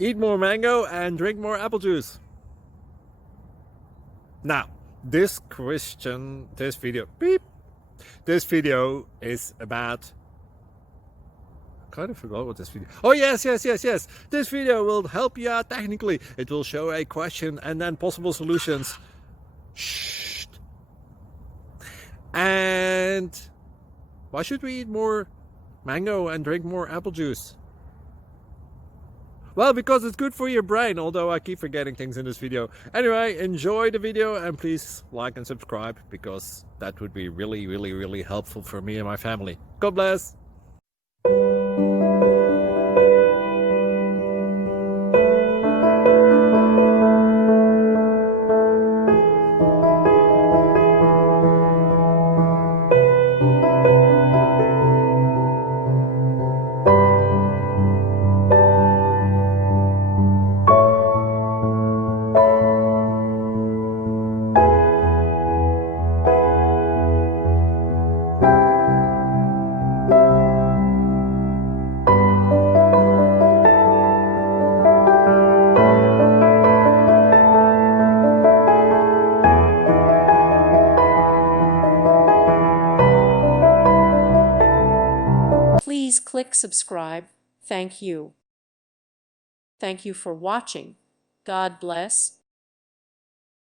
Eat more mango and drink more apple juice. Now, this video is about, I kind of forgot what this video. Oh yes. This video will help you out technically. It will show a question and then possible solutions. Shh. And why should we eat more mango and drink more apple juice? Well, because it's good for your brain, although I keep forgetting things in this video. Anyway, enjoy the video and please like and subscribe, because that would be really helpful for me and my family. God bless! Please click subscribe. Thank you. Thank you for watching. God bless.